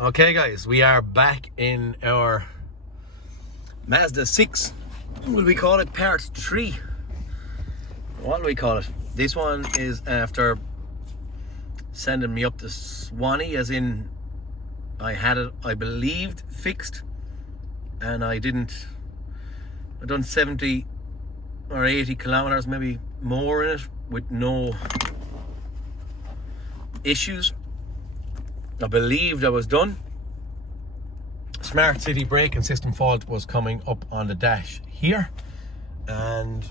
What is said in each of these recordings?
Okay guys, we are back in our Mazda 6. Will we call it part 3? What do we call it? This one is after sending me up to Swanee, as in I had it, I believed, fixed, and I done 70 or 80 kilometers, maybe more in it, with no issues. I believed I was done. Smart City braking system fault was coming up on the dash here, and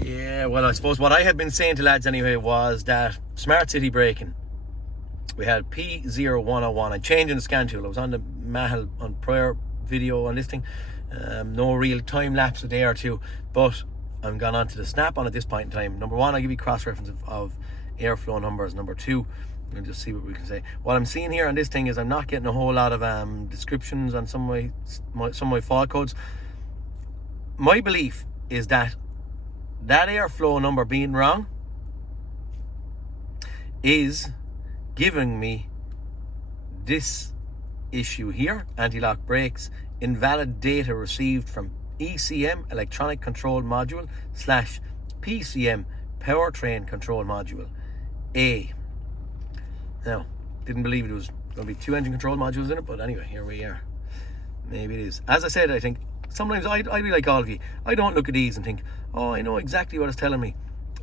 yeah, well, I suppose what I had been saying to lads anyway was that Smart City braking, we had P0101. I'm changing the scan tool. I was on the Mahal on prior video on this thing. No real time lapse a day or two, but I'm gone on to the snap on at this point in time. Number one, I'll give you cross-reference of airflow numbers. Number two, and just see what we can say. What I'm seeing here on this thing is I'm not getting a whole lot of descriptions on some of my fault codes. My belief is that airflow number being wrong is giving me this issue here: anti-lock brakes, invalid data received from ECM, electronic control module, / PCM, powertrain control module A. Now, didn't believe it was going to be 2 engine control modules in it, but anyway, here we are. Maybe it is. As I said, I think sometimes I'd be like all of you. I don't look at these and think, oh, I know exactly what it's telling me.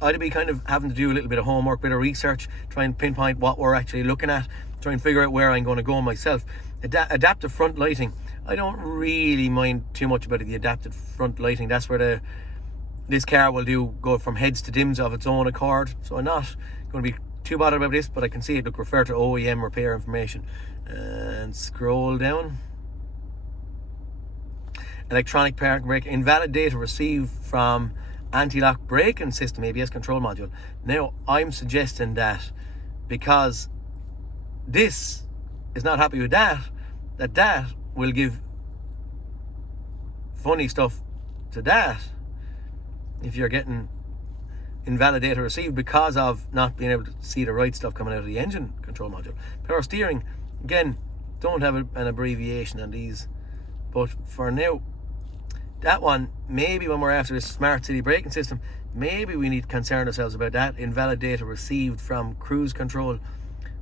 I'd be kind of having to do a little bit of homework, bit of research, try and pinpoint what we're actually looking at, try and figure out where I'm going to go myself. Adaptive front lighting, I don't really mind too much about the adaptive front lighting. That's where this car will go from heads to dims of its own accord. So I'm not going to be too bothered about this, but I can see it. Look, refer to OEM repair information and scroll down. Electronic parking brake, invalid data received from anti-lock braking system, ABS control module. Now I'm suggesting that because this is not happy with that will give funny stuff to that if you're getting invalid data received because of not being able to see the right stuff coming out of the engine control module. Power steering, again, don't have an abbreviation on these, but for now, that one, maybe when we're after this Smart City braking system, maybe we need to concern ourselves about that. Invalid data received from cruise control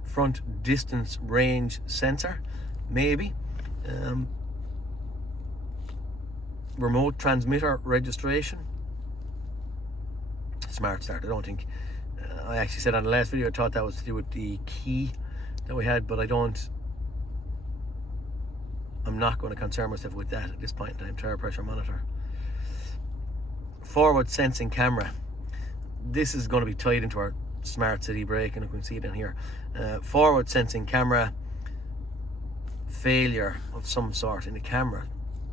front distance range sensor, maybe. Remote transmitter registration. Smart start, I don't think. I actually said on the last video I thought that was to do with the key that we had, but I'm not going to concern myself with that at this point in time. Tire pressure monitor. Forward sensing camera. This is going to be tied into our Smart City brake, and you can see it in here. Forward sensing camera failure of some sort in the camera.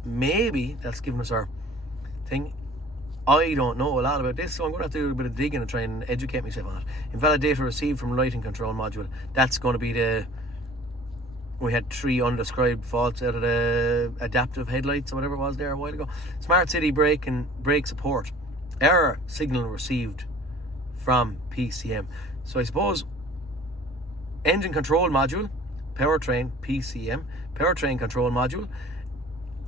Maybe that's giving us our thing. I don't know a lot about this, so I'm going to have to do a bit of digging and try and educate myself on it. Invalid data received from lighting control module. That's going to be we had 3 undescribed faults out of the adaptive headlights or whatever it was there a while ago. Smart City brake and brake support. Error signal received from PCM. So I suppose engine control module, powertrain, PCM, powertrain control module,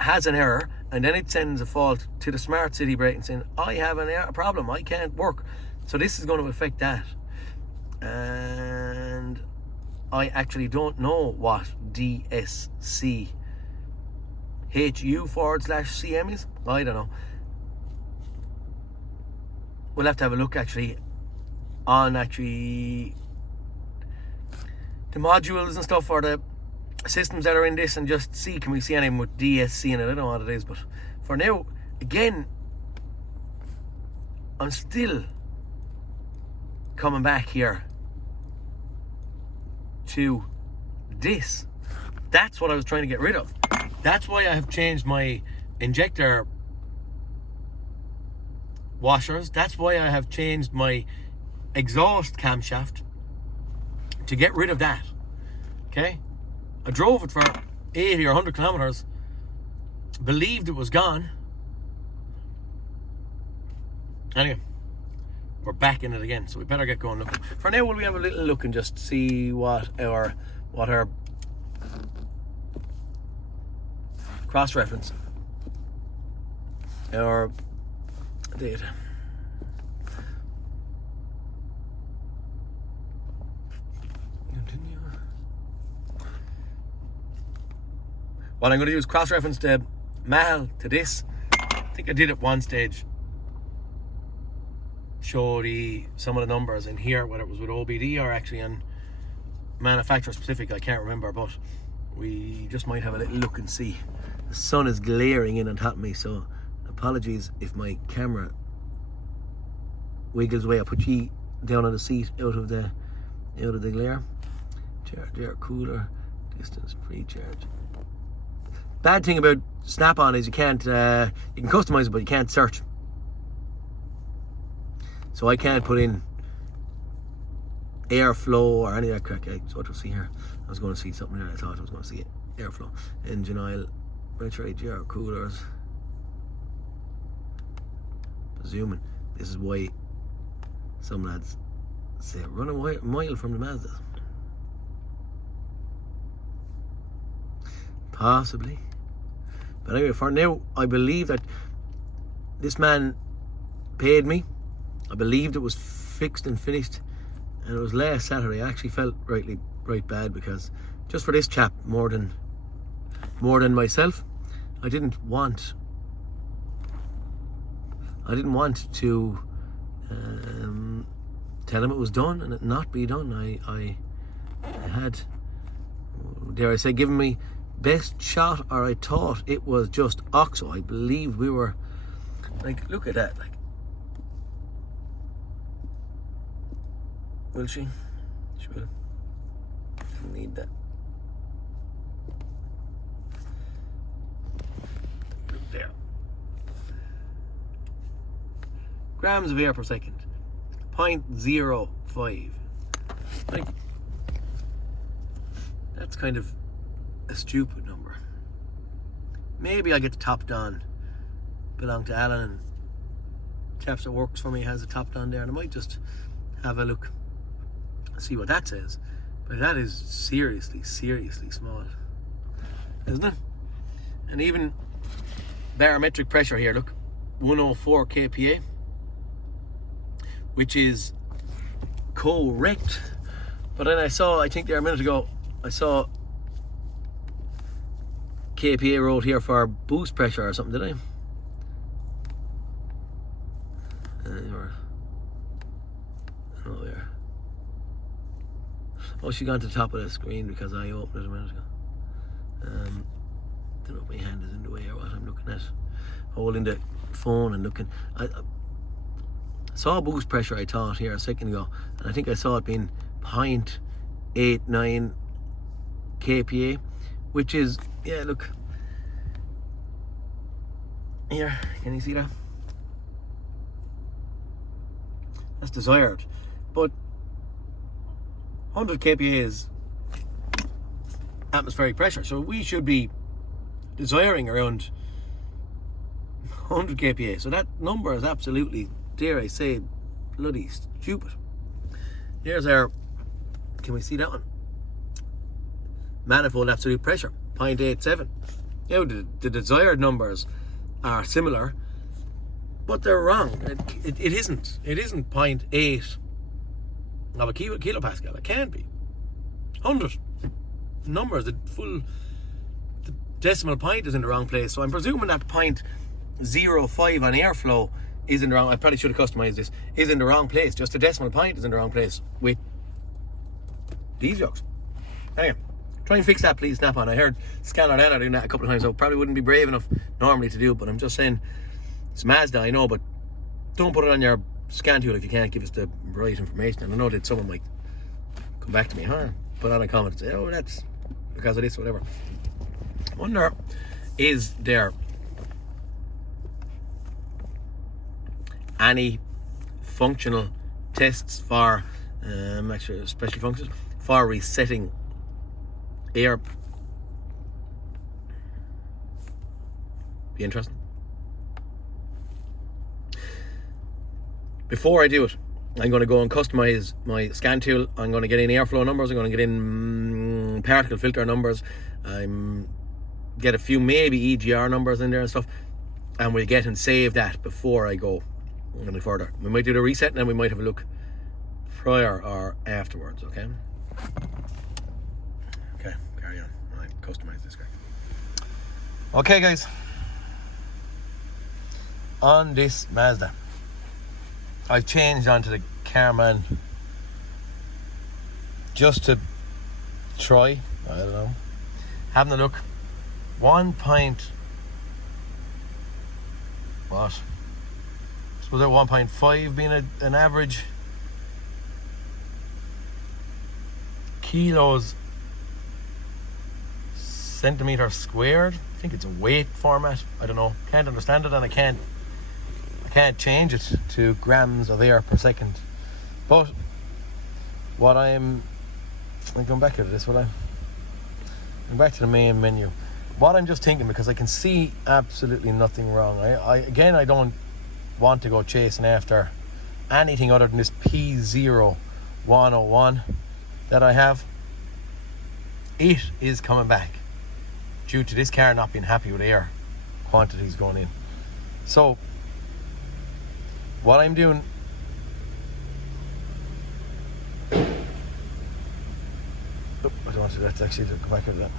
has an error, and then it sends a fault to the Smart City braking saying, I have a problem, I can't work. So this is going to affect that. And I actually don't know what DSC HU/CM is. I don't know. We'll have to have a look on the modules and stuff, or the systems that are in this, and just see, can we see anything with DSC in it? I don't know what it is, but for now, again, I'm still coming back here to this. That's what I was trying to get rid of. That's why I have changed my injector washers. That's why I have changed my exhaust camshaft, to get rid of that. Okay, I drove it for 80 or 100 kilometers, believed it was gone. Anyway, we're back in it again, so we better get going looking. For now, will we have a little look and just see what our what our cross-reference our data. Continue. What I'm going to do is cross-reference the MAL to this. I think I did at one stage show some of the numbers in here, whether it was with OBD or actually on manufacturer specific, I can't remember, but we just might have a little look and see. The sun is glaring in on top of me, so apologies if my camera wiggles away. I'll put you down on the seat out of the glare. Charge air cooler, distance pre-charge. Bad thing about Snap-on is you can't you can customize it, but you can't search. So I can't put in airflow or any of that crack. So what we'll see here, I was going to see something there. I thought I was going to see it. Airflow, engine oil, retro air coolers. Zooming. This is why some lads say run a mile from the Mazda. Possibly. But anyway, for now, I believe that this man paid me. I believed it was fixed and finished, and it was last Saturday. I actually felt right bad, because just for this chap more than myself, I didn't want to tell him it was done and it not be done. I had, dare I say, given me best shot, or I thought it was just OXO. I believe we were like, look at that, like, will she? She will. Need that. There. Grams of air per second. 0.05. Like, that's kind of a stupid number. Maybe I get the top down. Belong to Alan, and chaps that works for me has a top down there, and I might just have a look, see what that says. But that is seriously small, isn't it? And even barometric pressure here, look, 104 kPa, which is correct. But then I think there a minute ago, I saw kPa wrote here for boost pressure or something, did I? Oh, there. Oh, she got to the top of the screen because I opened it a minute ago. Don't know if my hand is in the way or what. I'm looking at, holding the phone and looking. I saw boost pressure, I thought, here a second ago, and I think I saw it being 0.89 kPa, which is, yeah, look here, can you see that? That's desired, but 100 kPa is atmospheric pressure, so we should be desiring around 100 kPa. So that number is absolutely, dare I say, bloody stupid. Here's our, can we see that one? Manifold absolute pressure, 0.87. You know, the desired numbers are similar, but they're wrong. It isn't 0.8 of a kilopascal. It can't be. 100 numbers, the decimal point is in the wrong place. So I'm presuming that 0.05 on airflow is in the wrong. I probably should have customized this. Is in the wrong place. Just the decimal point is in the wrong place with these jokes. Anyway, try and fix that, please, Snap-on. I heard Scanner and Anna doing that a couple of times, so probably wouldn't be brave enough normally to do it, but I'm just saying, it's Mazda, I know, but don't put it on your scan tool if you can't give us the right information. And I know that someone might come back to me, put on a comment and say, oh, that's because of this, whatever. I wonder, is there any functional tests for actually special functions for resetting air? Be interesting. Before I do it, I'm going to go and customize my scan tool. I'm going to get in airflow numbers. I'm going to get in particle filter numbers. Get a few maybe EGR numbers in there and stuff, and we'll get and save that before I go any further. We might do the reset and then we might have a look prior or afterwards. Okay, carry on. Right, customize this guy. Okay guys, on this Mazda I've changed onto the Carman just to try, I don't know, having a look. 1 point, what? Suppose that 1.5 being an average kilos centimeter squared. I think it's a weight format. I don't know. Can't understand it, and I can't change it to grams of air per second. But what I'm going back to this. I'm back to the main menu. What I'm just thinking, because I can see absolutely nothing wrong. I don't want to go chasing after anything other than this P0101 that I have. It is coming back due to this car not being happy with air quantities going in. So what I'm doing, I don't want to, let's actually go back to that.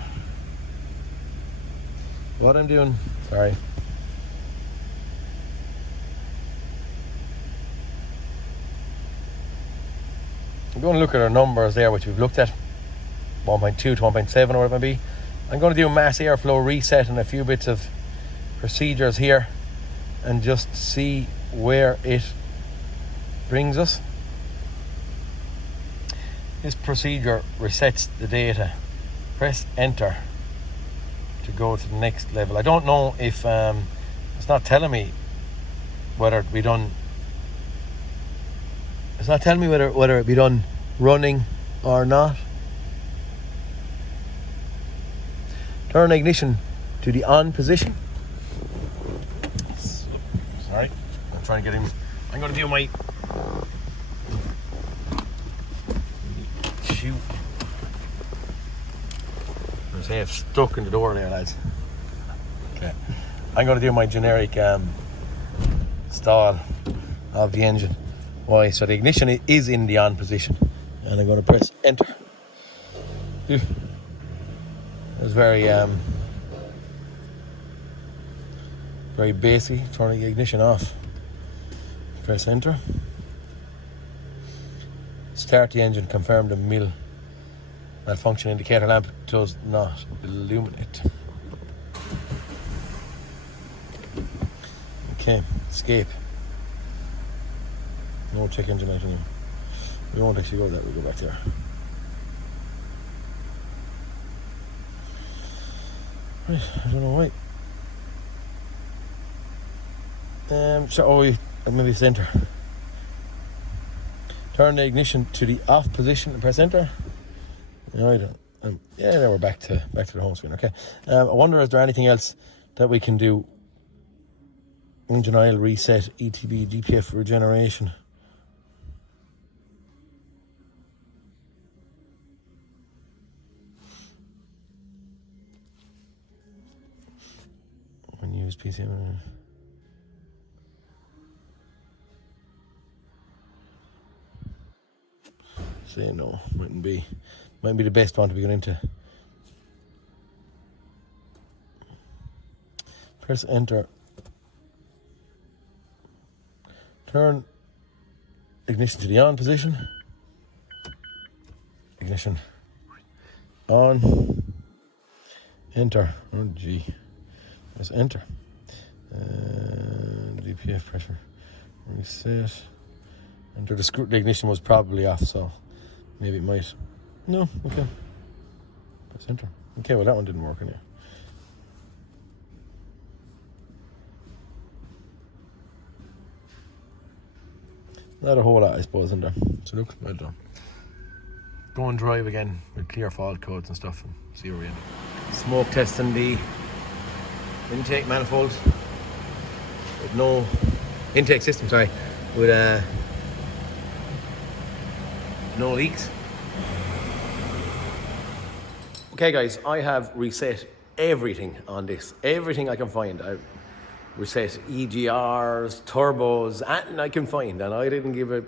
What I'm doing, sorry. I'm going to look at our numbers there, which we've looked at, 1.2 to 1.7 or whatever it may be. I'm going to do a mass airflow reset and a few bits of procedures here and just see where it brings us. This procedure resets the data. Press enter to go to the next level. I don't know if it's not telling me whether it be done. It's not telling me whether it be done running or not. Turn ignition to the on position. Sorry, I'm trying to get in. I'm going to do my shoot. I say I've stuck in the door there, lads. Okay, I'm going to do my generic stall of the engine. Why? So the ignition is in the on position, and I'm going to press enter. It was very basic. Turning the ignition off. Press enter. Start the engine. Confirm the MIL malfunction indicator lamp does not illuminate. Okay, escape. No check engine light anymore. We won't actually go to that, we'll go back there. Right, I don't know why. Maybe it's enter. Turn the ignition to the off position and press enter. No, I don't. Now we're back to the home screen. Okay. I wonder, is there anything else that we can do? Engine oil reset, ETB, DPF regeneration. When you use PCM. Say no, mightn't be the best one to be going into. Press enter. Turn ignition to the on position. Ignition on. Enter. Oh gee. Press enter. And DPF pressure. Reset. Enter. The ignition was probably off, so maybe it might. No, okay. Press enter. Okay, well that one didn't work in here. Not a whole lot, I suppose, in there. So look, I don't know. Go and drive again with clear fault codes and stuff and see where we end up. Smoke testing the intake manifold with no intake system, with no leaks. Okay guys, I have reset everything on this. Everything I can find. I reset EGRs, turbos, anything I can find. And I didn't give a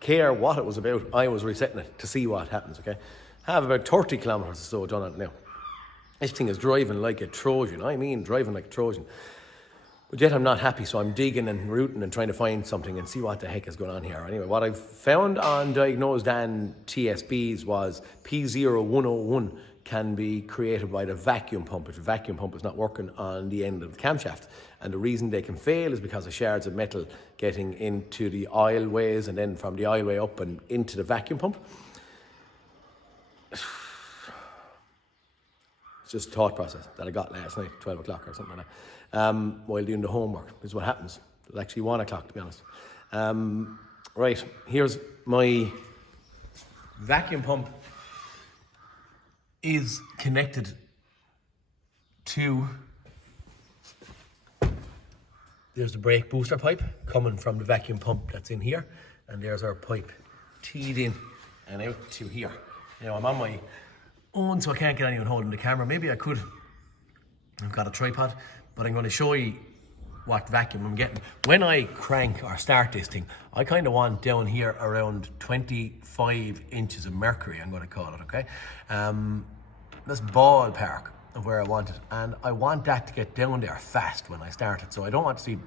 care what it was about. I was resetting it to see what happens, okay? I have about 30 kilometers or so done on it now. This thing is driving like a Trojan. I mean, driving like a Trojan. But yet I'm not happy, so I'm digging and rooting and trying to find something and see what the heck is going on here. Anyway, what I found on Diagnosing TSBs was P0101 can be created by the vacuum pump if the vacuum pump is not working on the end of the camshaft. And the reason they can fail is because of shards of metal getting into the oil ways and then from the oil way up and into the vacuum pump. It's just a thought process that I got last night, 12 o'clock or something like that, while doing the homework. This is what happens. It's actually 1 o'clock, to be honest. Right, here's my vacuum pump is connected to, there's the brake booster pipe coming from the vacuum pump that's in here, and there's our pipe teed in and out to here. Now I'm on my own, so I can't get anyone holding the camera. Maybe I could, I've got a tripod, but I'm going to show you what vacuum I'm getting. When I crank or start this thing, I kind of want down here around 25 inches of mercury, I'm going to call it, okay? That's ballpark of where I want it. And I want that to get down there fast when I start it. So I don't want to see,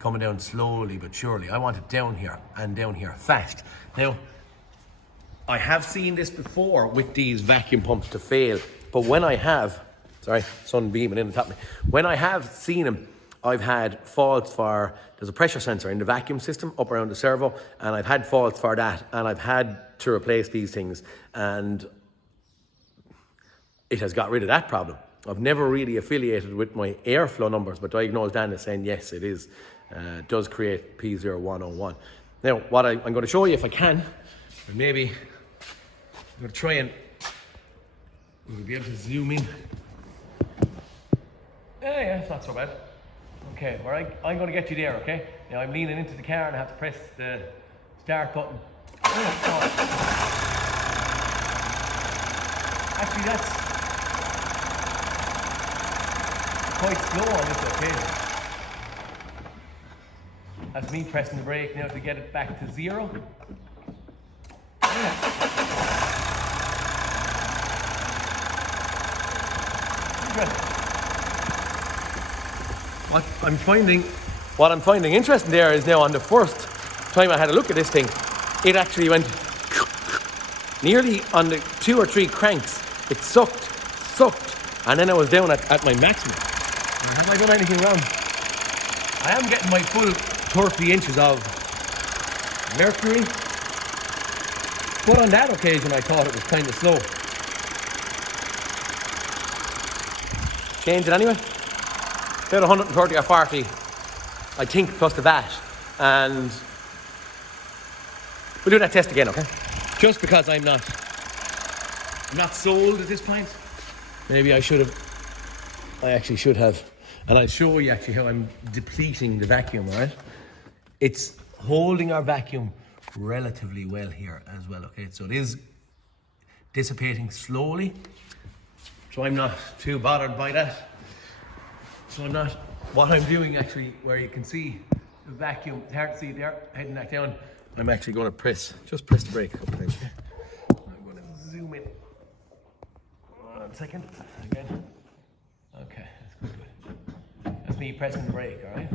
coming down slowly but surely. I want it down here and down here fast. Now, I have seen this before with these vacuum pumps to fail, but when I have, sorry, sun beaming in the top of me. When I have seen them, I've had faults for, there's a pressure sensor in the vacuum system up around the servo, and I've had faults for that, and I've had to replace these things, and it has got rid of that problem. I've never really affiliated with my airflow numbers, but Diagnosing is saying yes, it is, does create P0101. Now, what I'm going to show you if I can, and maybe I'm going to try and we'll be able to zoom in. Yeah, it's not so bad. Okay, all right, I'm going to get you there, okay? Now I'm leaning into the car and I have to press the start button. Oh. Actually, that's quite slow on this occasion. That's me pressing the brake now to get it back to 0. What I'm finding interesting there is now on the first time I had a look at this thing, it actually went nearly on the 2 or 3 cranks. It sucked, and then I was down at my maximum. Have I done anything wrong? I am getting my full 30 inches of mercury, but on that occasion I thought it was kind of slow. Change it anyway. About 130 or 40, I think, plus the VAT. And we'll do that test again, okay? Just because I'm not sold at this point. Maybe I actually should have. And I'll show you actually how I'm depleting the vacuum, all right? It's holding our vacuum relatively well here as well, okay? So it is dissipating slowly. So I'm not too bothered by that. So I'm not, what I'm doing actually, where you can see the vacuum, it's hard to see there, heading back down. I'm actually going to just press the brake a couple times. I'm going to zoom in. 1 second, again. Okay, that's good. That's me pressing the brake, all right?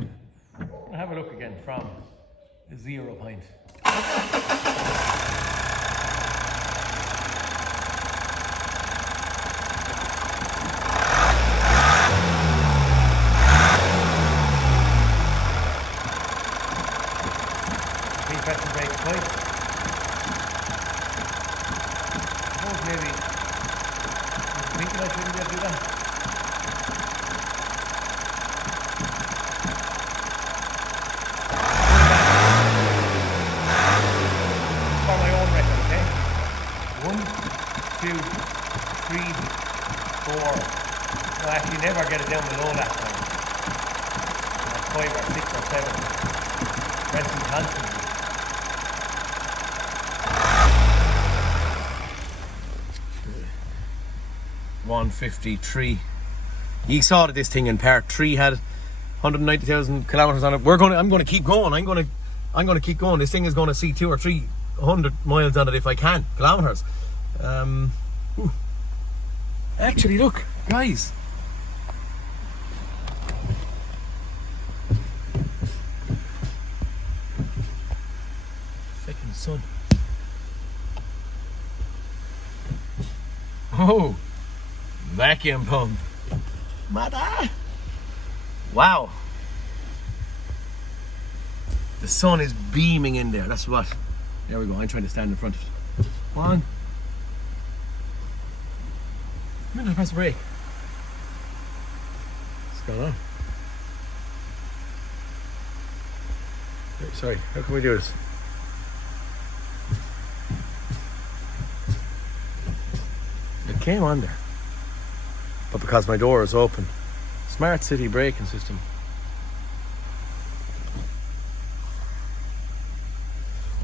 I'm going to have a look again from the 0 point. Press the brake twice. I suppose maybe thinking I shouldn't be able to do that. For my own record, okay? 1, 2, 3, 4. No, I actually never get it down below that time. Like 5 or 6 or 7. Pressing constantly. 153. You saw that this thing in part 3 had 190,000 kilometers on it. I'm going to keep going. I'm going to keep going. This thing is going to see 200 or 300 miles on it if I can. Kilometers. Actually, look, guys. Second sun. Oh, vacuum pump. Mazda. Wow. The sun is beaming in there. That's what. There we go. I'm trying to stand in front of it. One. I'm going to press the brake. What's going on? Sorry, how can we do this? It came on there. But because my door is open. Smart city braking system.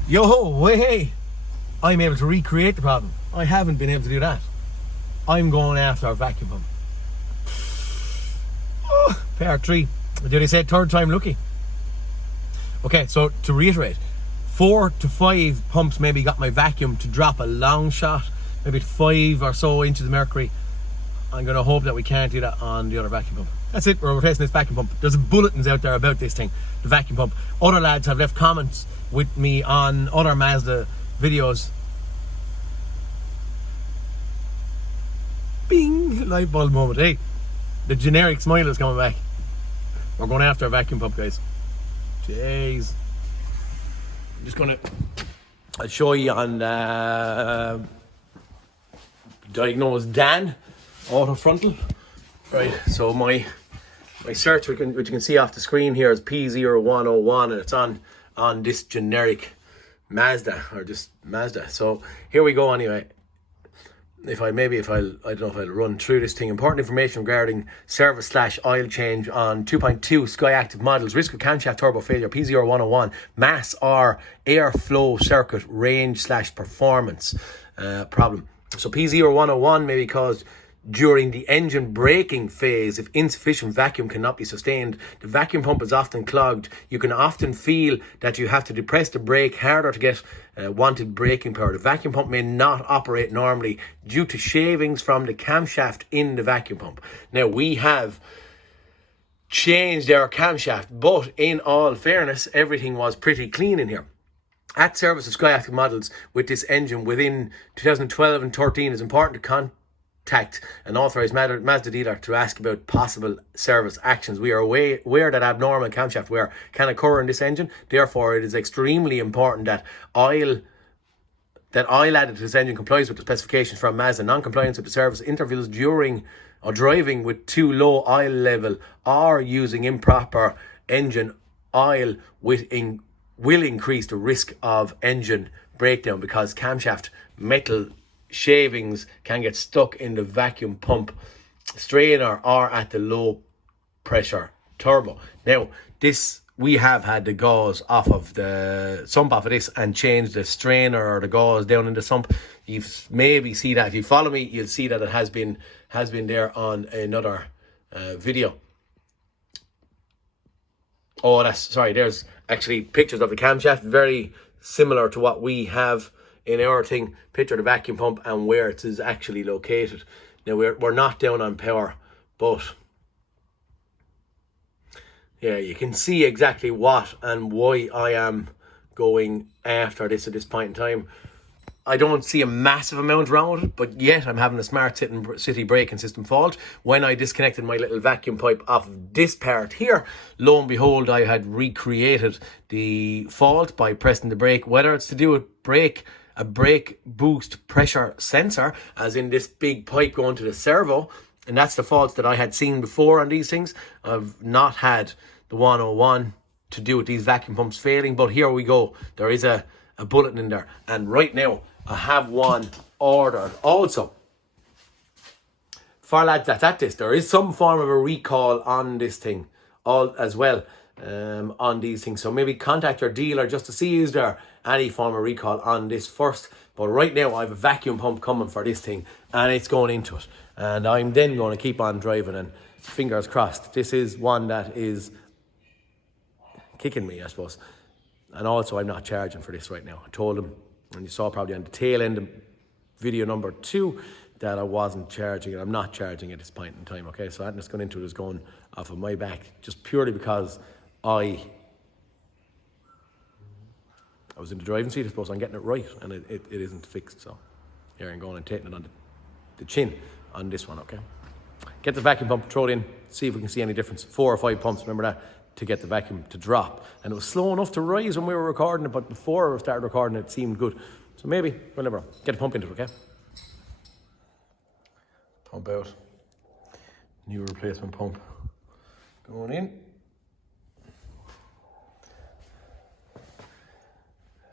Yo, hey! I'm able to recreate the problem. I haven't been able to do that. I'm going after a vacuum pump. Oh, pair 3. Did they say third time lucky? Okay, so to reiterate, 4 to 5 pumps maybe got my vacuum to drop a long shot, maybe 5 or so inches of mercury. I'm going to hope that we can't do that on the other vacuum pump. That's it, we're replacing this vacuum pump. There's bulletins out there about this thing, the vacuum pump. Other lads have left comments with me on other Mazda videos. Bing! Light bulb moment. Hey, the generic smile is coming back. We're going after a vacuum pump, guys. Jeez. I'm just going to... I'll show you on Diagnosing auto frontal. Right, so my search, which you can see off the screen here, is P0101, and it's on this generic Mazda, or just Mazda. So here we go anyway. I don't know if I'll run through this thing. Important information regarding service/oil change on 2.2 Sky Active models. Risk of camshaft turbo failure, P0101. Mass or airflow circuit range/performance problem. So P0101 may be caused during the engine braking phase if insufficient vacuum cannot be sustained. The vacuum pump is often clogged. You can often feel that you have to depress the brake harder to get wanted braking power. The vacuum pump may not operate normally due to shavings from the camshaft in the vacuum pump. Now, we have changed our camshaft, but in all fairness, everything was pretty clean in here. At service of Sky Active models with this engine within 2012 and 13, it's important to contact an authorised Mazda dealer to ask about possible service actions. We are aware that abnormal camshaft wear can occur in this engine. Therefore, it is extremely important that oil added to this engine complies with the specifications from Mazda. Non-compliance with the service intervals during or driving with too low oil level or using improper engine oil will increase the risk of engine breakdown, because camshaft metal shavings can get stuck in the vacuum pump strainer or at the low pressure turbo. Now, we have had the gauze off of the sump off of this and changed the strainer or the gauze down in the sump. You maybe see that if you follow me, you'll see that it has been there on another video. Oh, there's actually pictures of the camshaft, very similar to what we have in our thing. Picture the vacuum pump and where it is actually located. Now, we're not down on power, but yeah, you can see exactly what and why I am going after this at this point in time. I don't see a massive amount wrong with it, but yet I'm having a smart city braking system fault. When I disconnected my little vacuum pipe off this part here, lo and behold, I had recreated the fault by pressing the brake. Whether it's to do with a brake boost pressure sensor, as in this big pipe going to the servo, and that's the faults that I had seen before on these things. I've not had the 101 to do with these vacuum pumps failing, but here we go. There is a bulletin in there, and right now I have one ordered also. For lads that's at this, there is some form of a recall on this thing as well. on these things. So maybe contact your dealer just to see is there any form of recall on this first. But right now I have a vacuum pump coming for this thing and it's going into it. And I'm then going to keep on driving and fingers crossed. This is one that is kicking me, I suppose. And also I'm not charging for this right now. I told him, and you saw probably on the tail end of video number 2, that I wasn't charging it. I'm not charging at this point in time, okay? So that that's going into it is going off of my back just purely because I was in the driving seat, I suppose. I'm getting it right and it isn't fixed. So here I'm going and taking it on the chin on this one, okay? Get the vacuum pump, throw it in, see if we can see any difference. 4 or 5 pumps, remember that, to get the vacuum to drop. And it was slow enough to rise when we were recording it, but before we started recording it seemed good. So maybe, whenever, get the pump into it, okay? Pump out. New replacement pump. Going in.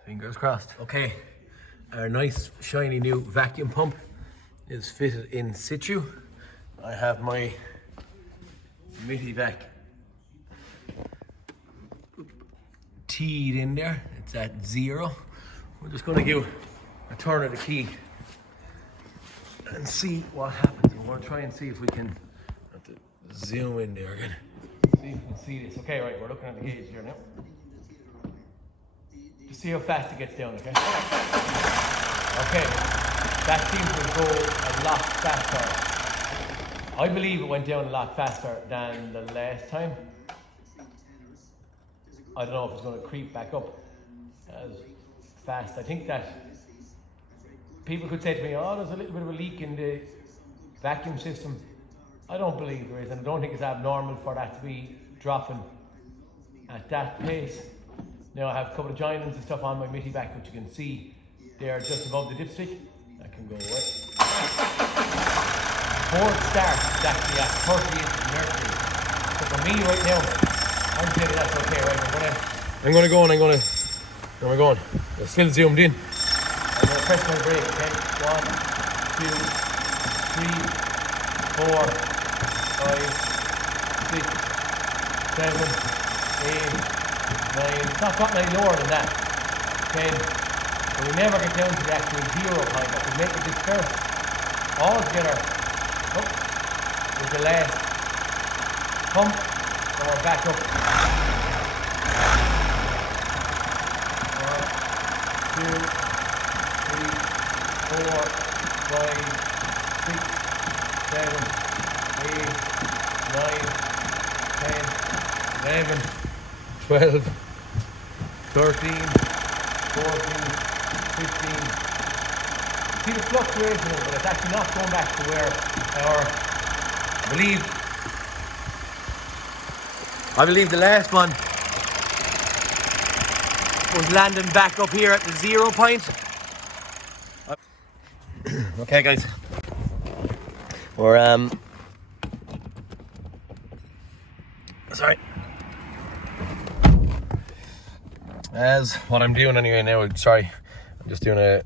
Fingers crossed. Okay, our nice shiny new vacuum pump is fitted in situ. I have my Mitivac teed in there. It's at 0. We're just going to give a turn of the key and see what happens. We're going to try and see if we can have to zoom in there again. See if you can see this. Okay, right, we're looking at the gauge here now. Just see how fast it gets down, okay? Okay, that seems to go a lot faster. I believe it went down a lot faster than the last time. I don't know if it's going to creep back up as fast. I think that people could say to me, oh, there's a little bit of a leak in the vacuum system. I don't believe there is, and I don't think it's abnormal for that to be dropping at that pace. Now I have a couple of joinings and stuff on my Mitivac, which you can see they're just above the dipstick. That can go away. Board start is actually at 38 mercury. So for me right now, I'm saying that's okay, right? I'm going to go and where am I going? I'm still zoomed in. I'm going to press my brake, okay? 1, 2, 3, 4, 5, 6, 7, 8, 9. It's not gotten any lower than that. 10. But we never get down to the actual 0 point. I can make it disperse all together. Oh, with the last pump, and we're back up. 1, 2, 3, 4, 5, 6, 7, 8, 9, 10, 11, 12, 13, 14, 15. See the fluctuation, but it's actually not going back to where I believe the last one was landing back up here at the 0 point. Okay, guys, we're sorry. As what I'm doing anyway now, sorry, I'm just doing I'm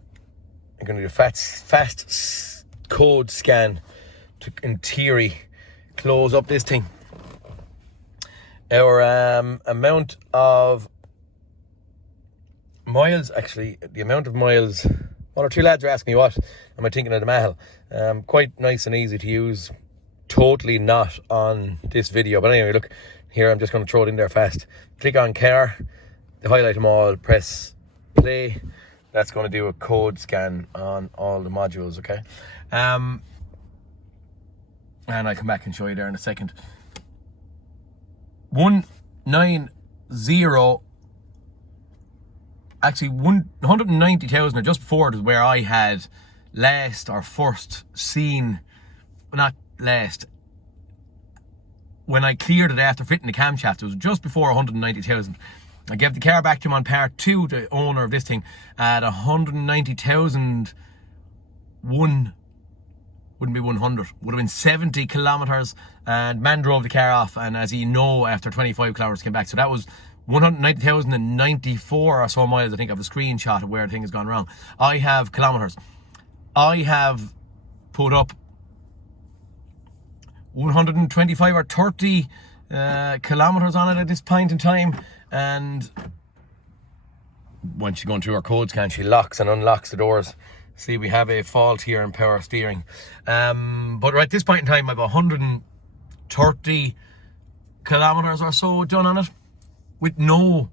going to do a fast code scan to, in theory, close up this thing. Our amount of miles, actually, the amount of miles, one or two lads are asking me what am I thinking of the Mahal. Quite nice and easy to use, totally not on this video. But anyway, look, here I'm just going to throw it in there fast. Click on car. To highlight them all, press play. That's going to do a code scan on all the modules, okay? And I'll come back and show you there in a second. 190, actually 190,000, or just before it, is where I had last or first seen, not last, when I cleared it after fitting the camshaft. It was just before 190,000. I gave the car back to him on part 2, the owner of this thing, at 190,000. Wouldn't be 100. Would have been 70 kilometers. And man drove the car off, and as you know, after 25 kilometers came back. So that was 190,094 or so miles. I think I have a screenshot of where the thing has gone wrong. I have kilometers. I have put up 125 or 30 kilometers on it at this point in time, and when she's going through her code scan, she locks and unlocks the doors. See, we have a fault here in power steering. But at this point in time, I have 130 kilometers or so done on it with no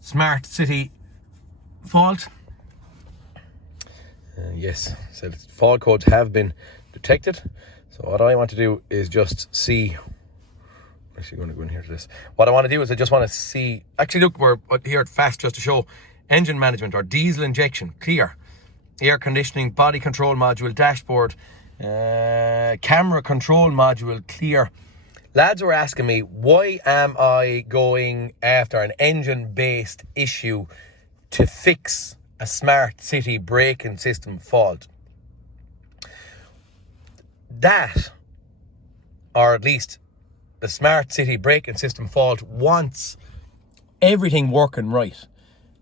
smart city fault. Yes, so fault codes have been detected. So what I want to do is just see. I'm actually going to go in here to this. What I want to do is I just want to see. Actually, look, we're here at fast just to show engine management or diesel injection clear, air conditioning, body control module, dashboard, camera control module clear. Lads were asking me, why am I going after an engine-based issue to fix a smart city braking system fault? That, or at least the smart city braking system fault, wants everything working right.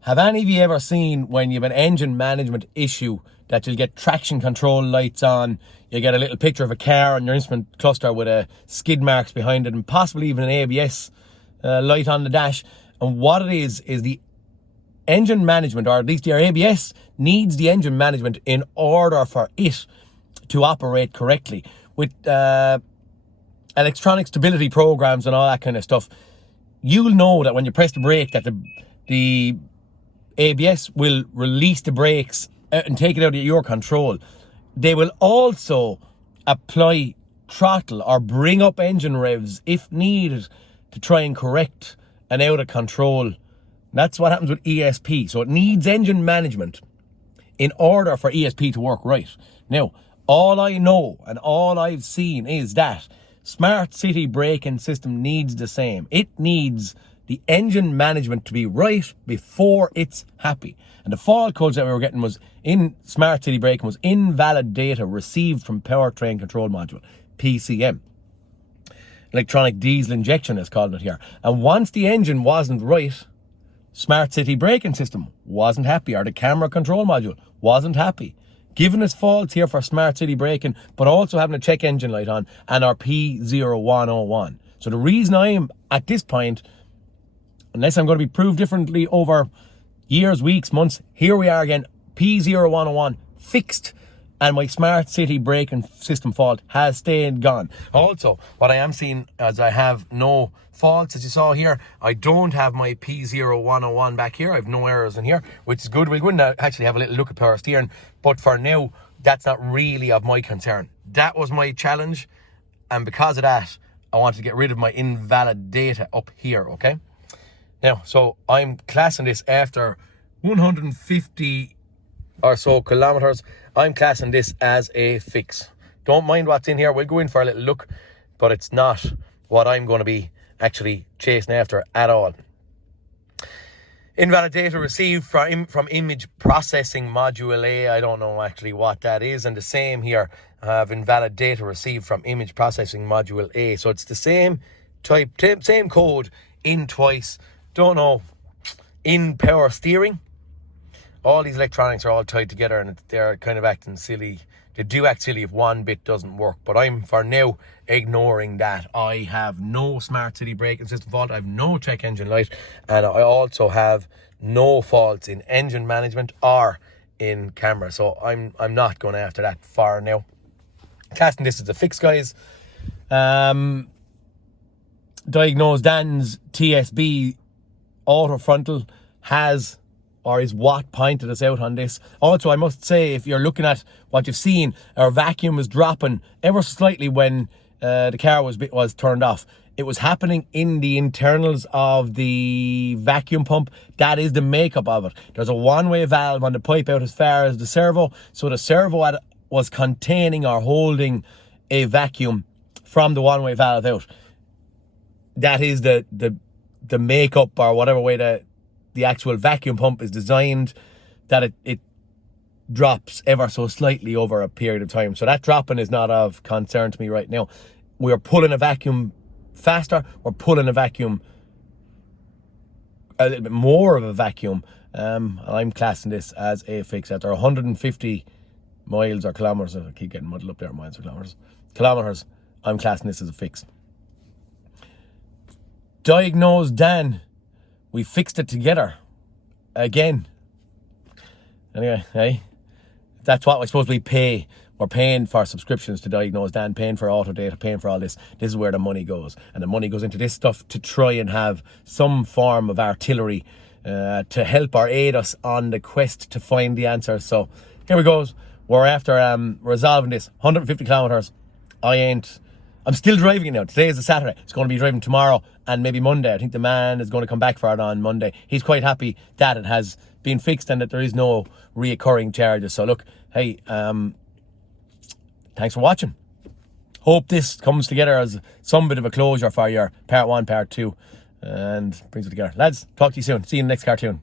Have any of you ever seen when you have an engine management issue that you'll get traction control lights on, you get a little picture of a car on your instrument cluster with a skid marks behind it and possibly even an ABS light on the dash, and what it is the engine management, or at least your ABS needs the engine management in order for it to operate correctly. With electronic stability programs and all that kind of stuff, you'll know that when you press the brake that the ABS will release the brakes and take it out of your control. They will also apply throttle or bring up engine revs if needed to try and correct an out of control. That's what happens with ESP. So it needs engine management in order for ESP to work right. Now, all I know and all I've seen is that smart city braking system needs the same. It needs the engine management to be right before it's happy. And the fault codes that we were getting was in smart city braking was invalid data received from powertrain control module, PCM. Electronic diesel injection is called it here. And once the engine wasn't right, smart city braking system wasn't happy, or the camera control module wasn't happy. Giving us faults here for smart city braking, but also having a check engine light on and our P0101. So the reason I am at this point, unless I'm going to be proved differently over years, weeks, months, here we are again, P0101 fixed, and my smart city braking system fault has stayed gone. Also, what I am seeing is I have no faults, as you saw here. I don't have my P0101 back here. I have no errors in here, which is good. We'll go in and actually have a little look at power steering, but for now, that's not really of my concern. That was my challenge, and because of that, I wanted to get rid of my invalid data up here, okay? Now, so I'm classing this after 150 or so kilometers. I'm classing this as a fix. Don't mind what's in here. We'll go in for a little look, but it's not what I'm going to be actually chasing after at all. Invalid data received from image processing module A. I don't know actually what that is. And the same here. I have invalid data received from image processing module A. So it's the same type, same code in twice. Don't know. In power steering, all these electronics are all tied together and they're kind of acting silly. They do act silly if one bit doesn't work, but I'm for now ignoring that. I have no smart city braking system fault. I have no check engine light, and I also have no faults in engine management or in camera. So I'm not going after that for now. Classing this as a fix, guys. Diagnose Dan's TSB auto frontal has, or is what pointed us out on this. Also, I must say, if you're looking at what you've seen, our vacuum was dropping ever so slightly when the car was turned off. It was happening in the internals of the vacuum pump. That is the makeup of it. There's a one-way valve on the pipe out as far as the servo. So the servo was containing or holding a vacuum from the one-way valve out. That is the makeup, or whatever way the actual vacuum pump is designed, that it drops ever so slightly over a period of time. So that dropping is not of concern to me right now. We're pulling a vacuum faster. We're pulling a vacuum, a little bit more of a vacuum. I'm classing this as a fix after 150 miles or kilometers. I keep getting muddled up there, miles or kilometers. I'm classing this as a fix. Diagnose Dan. We fixed it together. Again. Anyway, hey, that's what I suppose we pay. We're paying for subscriptions to Diagnose Dan, paying for Autodata, paying for all this. This is where the money goes. And the money goes into this stuff to try and have some form of artillery to help or aid us on the quest to find the answers. So here we go. We're after resolving this. 150 kilometers. I'm still driving it now. Today is a Saturday. It's going to be driving tomorrow and maybe Monday. I think the man is going to come back for it on Monday. He's quite happy that it has been fixed and that there is no reoccurring charges. So look, hey, thanks for watching. Hope this comes together as some bit of a closure for your part 1, part 2 and brings it together. Lads, talk to you soon. See you in the next cartoon.